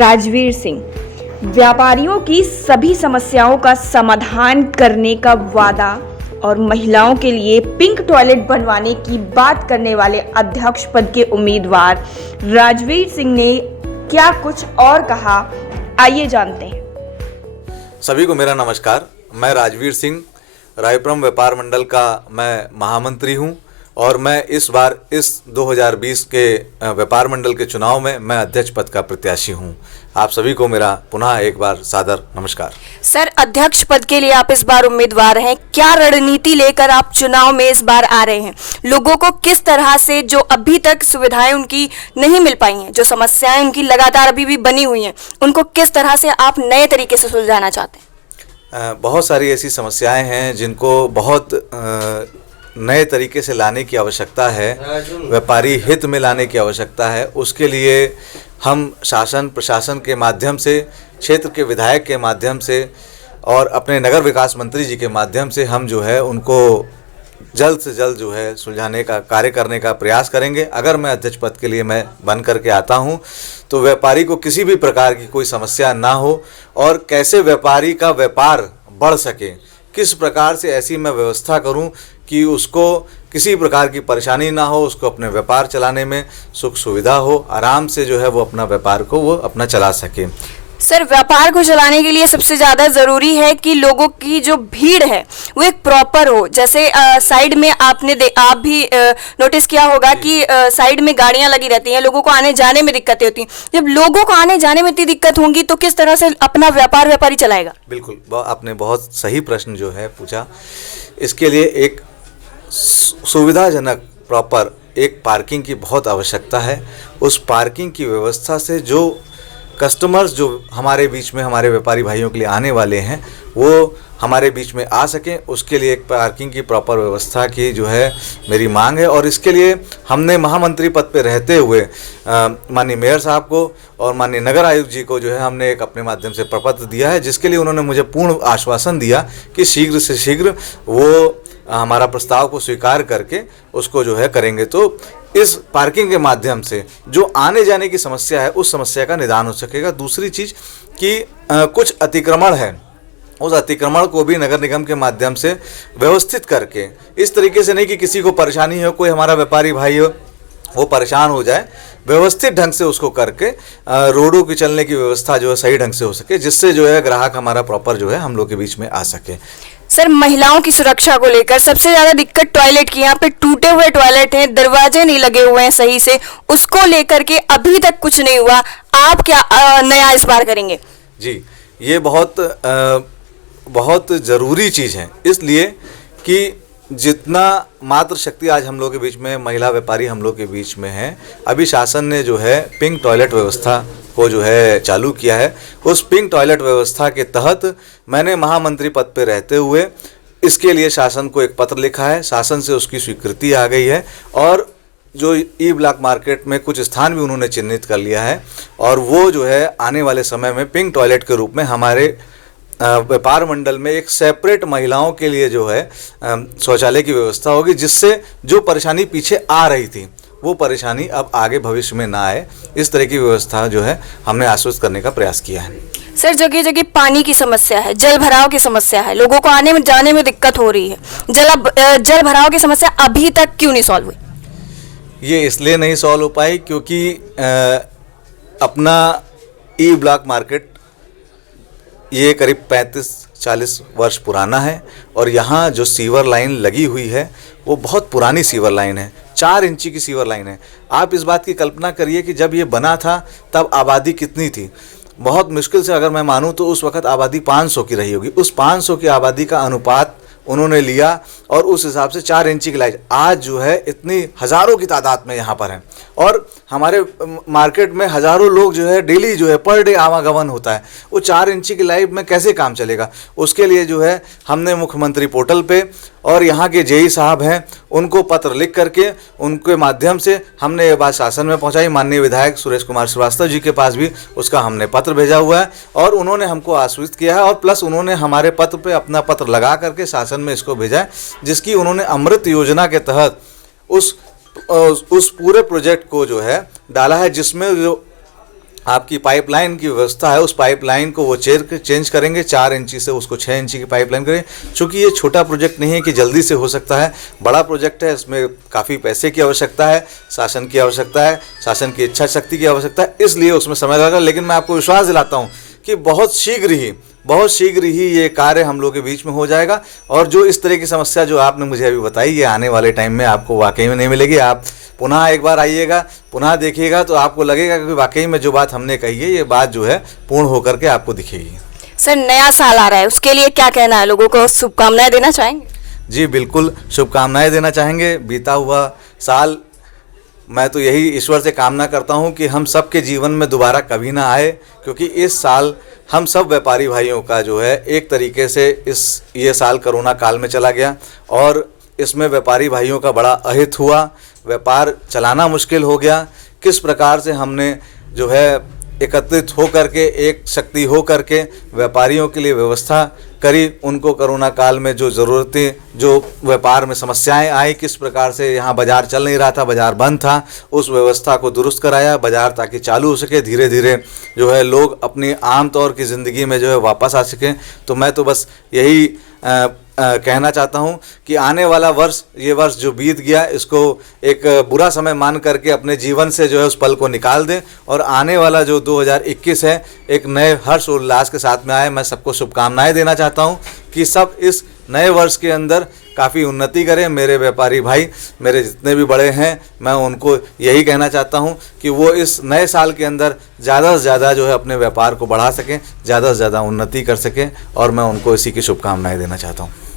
राजवीर सिंह, व्यापारियों की सभी समस्याओं का समाधान करने का वादा और महिलाओं के लिए पिंक टॉयलेट बनवाने की बात करने वाले अध्यक्ष पद के उम्मीदवार राजवीर सिंह ने क्या कुछ और कहा, आइए जानते हैं। सभी को मेरा नमस्कार। मैं राजवीर सिंह, रायपुरम व्यापार मंडल का मैं महामंत्री हूं और मैं इस बार इस 2020 के व्यापार मंडल के चुनाव में मैं अध्यक्ष पद का प्रत्याशी हूं। आप सभी को मेरा पुनः एक बार सादर नमस्कार। सर, अध्यक्ष पद के लिए आप इस बार उम्मीदवार हैं, क्या रणनीति लेकर आप चुनाव में इस बार आ रहे हैं? लोगों को किस तरह से, जो अभी तक सुविधाएं उनकी नहीं मिल पाई हैं, जो समस्याएं उनकी लगातार अभी भी बनी हुई हैं, उनको किस तरह से आप नए तरीके से सुलझाना चाहते हैं? बहुत सारी ऐसी समस्याएं हैं जिनको बहुत नए तरीके से लाने की आवश्यकता है, व्यापारी हित में लाने की आवश्यकता है। उसके लिए हम शासन प्रशासन के माध्यम से, क्षेत्र के विधायक के माध्यम से और अपने नगर विकास मंत्री जी के माध्यम से हम जो है उनको जल्द से जल्द जो है सुलझाने का कार्य करने का प्रयास करेंगे। अगर मैं अध्यक्ष पद के लिए मैं बन करके आता हूं तो व्यापारी को किसी भी प्रकार की कोई समस्या ना हो और कैसे व्यापारी का व्यापार बढ़ सके, किस प्रकार से ऐसी मैं व्यवस्था करूं कि उसको किसी प्रकार की परेशानी ना हो, उसको अपने व्यापार चलाने में सुख सुविधा हो, आराम से जो है वो अपना व्यापार को वो अपना चला सके। सर, व्यापार को चलाने के लिए सबसे ज़्यादा ज़रूरी है कि लोगों की जो भीड़ है वो एक प्रॉपर हो। जैसे साइड में आप भी नोटिस किया होगा कि साइड में गाड़ियां लगी रहती हैं, लोगों को आने जाने में दिक्कतें होती हैं। जब लोगों को आने जाने में इतनी दिक्कत होंगी तो किस तरह से अपना व्यापारी चलाएगा? बिल्कुल, आपने बहुत सही प्रश्न जो है पूछा। इसके लिए एक सुविधाजनक प्रॉपर एक पार्किंग की बहुत आवश्यकता है। उस पार्किंग की व्यवस्था से जो कस्टमर्स जो हमारे बीच में, हमारे व्यापारी भाइयों के लिए आने वाले हैं, वो हमारे बीच में आ सकें, उसके लिए एक पार्किंग की प्रॉपर व्यवस्था की जो है मेरी मांग है। और इसके लिए हमने महामंत्री पद पे रहते हुए माननीय मेयर साहब को और माननीय नगर आयुक्त जी को जो है हमने एक अपने माध्यम से प्रपत्र दिया है, जिसके लिए उन्होंने मुझे पूर्ण आश्वासन दिया कि शीघ्र से शीघ्र वो हमारा प्रस्ताव को स्वीकार करके उसको जो है करेंगे। तो इस पार्किंग के माध्यम से जो आने जाने की समस्या है उस समस्या का निदान हो सकेगा। दूसरी चीज़ कि कुछ अतिक्रमण है, उस अतिक्रमण को भी नगर निगम के माध्यम से व्यवस्थित करके, इस तरीके से नहीं कि किसी को परेशानी हो, कोई हमारा व्यापारी भाई हो वो परेशान हो जाए, व्यवस्थित ढंग से उसको करके रोडों की चलने की व्यवस्था जो है सही ढंग से हो सके, जिससे जो है ग्राहक हमारा प्रॉपर जो है हम लोग के बीच में आ सके। सर, महिलाओं की सुरक्षा को लेकर सबसे ज़्यादा दिक्कत टॉयलेट की, यहाँ पे टूटे हुए टॉयलेट हैं, दरवाजे नहीं लगे हुए हैं सही से, उसको लेकर के अभी तक कुछ नहीं हुआ। आप क्या नया इस बार करेंगे? जी, ये बहुत ज़रूरी चीज़ है, इसलिए कि जितना मात्र शक्ति आज हम लोग के बीच में, महिला व्यापारी हम लोग के बीच में है, अभी शासन ने जो है पिंक टॉयलेट व्यवस्था को जो है चालू किया है। उस पिंक टॉयलेट व्यवस्था के तहत मैंने महामंत्री पद पे रहते हुए इसके लिए शासन को एक पत्र लिखा है, शासन से उसकी स्वीकृति आ गई है और जो ई ब्लॉक मार्केट में कुछ स्थान भी उन्होंने चिन्हित कर लिया है और वो जो है आने वाले समय में पिंक टॉयलेट के रूप में हमारे व्यापार मंडल में एक सेपरेट महिलाओं के लिए जो है शौचालय की व्यवस्था होगी, जिससे जो परेशानी पीछे आ रही थी वो परेशानी अब आगे भविष्य में ना आए। इस तरह की व्यवस्था जो है हमने आश्वस्त करने का प्रयास किया है। सर, जगह जगह पानी की समस्या है, जल भराव की समस्या है, लोगों को आने में जाने में दिक्कत हो रही है। जल भराव की समस्या अभी तक क्यों नहीं सॉल्व हुई? ये इसलिए नहीं सॉल्व हो पाई क्योंकि अपना ई ब्लॉक मार्केट ये करीब 35-40 वर्ष पुराना है और यहाँ जो सीवर लाइन लगी हुई है वो बहुत पुरानी सीवर लाइन है, 4 इंची की सीवर लाइन है। आप इस बात की कल्पना करिए कि जब ये बना था तब आबादी कितनी थी। बहुत मुश्किल से अगर मैं मानूँ तो उस वक़्त आबादी 500 की रही होगी। उस 500 की आबादी का अनुपात उन्होंने लिया और उस हिसाब से 4 इंची की लाइट आज जो है इतनी हज़ारों की तादाद में यहाँ पर है और हमारे मार्केट में हज़ारों लोग जो है डेली जो है पर डे आवागमन होता है। वो 4 इंची की लाइट में कैसे काम चलेगा? उसके लिए जो है हमने मुख्यमंत्री पोर्टल पे और यहाँ के जेई साहब हैं उनको पत्र लिख करके उनके माध्यम से हमने ये बात शासन में पहुँचाई। माननीय विधायक सुरेश कुमार श्रीवास्तव जी के पास भी उसका हमने पत्र भेजा हुआ है और उन्होंने हमको आश्वस्त किया है और प्लस उन्होंने हमारे पत्र पे अपना पत्र लगा करके शासन में इसको भेजा है, जिसकी उन्होंने अमृत योजना के तहत उस पूरे प्रोजेक्ट को जो है डाला है, जिसमें जो आपकी पाइपलाइन की व्यवस्था है, उस पाइपलाइन को वो चेंज करेंगे, 4 इंची से उसको 6 इंची की पाइपलाइन करें। चूँकि ये छोटा प्रोजेक्ट नहीं है कि जल्दी से हो सकता है, बड़ा प्रोजेक्ट है, इसमें काफ़ी पैसे की आवश्यकता है, शासन की आवश्यकता है, शासन की इच्छा शक्ति की आवश्यकता है, इसलिए उसमें समय लगेगा। लेकिन मैं आपको विश्वास दिलाता हूँ कि बहुत शीघ्र ही ये कार्य हम लोग के बीच में हो जाएगा। और जो इस तरह की समस्या जो आपने मुझे अभी बताई, ये आने वाले टाइम में आपको वाकई में नहीं मिलेगी। आप पुनः एक बार आइएगा, पुनः देखिएगा तो आपको लगेगा कि वाकई में जो बात हमने कही है, ये बात जो है पूर्ण होकर के आपको दिखेगी। सर, नया साल आ रहा है, उसके लिए क्या कहना है? लोगों को शुभकामनाएं देना चाहेंगे? जी बिल्कुल, शुभकामनाएं देना चाहेंगे। बीता हुआ साल मैं तो यही ईश्वर से कामना करता हूं कि हम सब के जीवन में दोबारा कभी ना आए, क्योंकि इस साल हम सब व्यापारी भाइयों का जो है एक तरीके से ये साल कोरोना काल में चला गया और इसमें व्यापारी भाइयों का बड़ा अहित हुआ, व्यापार चलाना मुश्किल हो गया। किस प्रकार से हमने जो है एकत्रित हो करके, एक शक्ति हो करके व्यापारियों के लिए व्यवस्था करी, उनको कोरोना काल में जो ज़रूरतें, जो व्यापार में समस्याएं आई, किस प्रकार से यहाँ बाज़ार चल नहीं रहा था, बाज़ार बंद था, उस व्यवस्था को दुरुस्त कराया, बाज़ार ताकि चालू हो सके, धीरे धीरे जो है लोग अपनी आम तौर की ज़िंदगी में जो है वापस आ सकें। तो मैं तो बस यही कहना चाहता हूं कि आने वाला वर्ष, ये वर्ष जो बीत गया, इसको एक बुरा समय मान करके अपने जीवन से जो है उस पल को निकाल दें और आने वाला जो 2021 है एक नए हर्ष और उल्लास के साथ में आए। मैं सबको शुभकामनाएं देना चाहता हूं कि सब इस नए वर्ष के अंदर काफ़ी उन्नति करें। मेरे व्यापारी भाई, मेरे जितने भी बड़े हैं, मैं उनको यही कहना चाहता हूं कि वो इस नए साल के अंदर ज़्यादा से ज़्यादा जो है अपने व्यापार को बढ़ा सकें, ज़्यादा से ज़्यादा उन्नति कर सकें, और मैं उनको इसी की शुभकामनाएं देना चाहता हूं।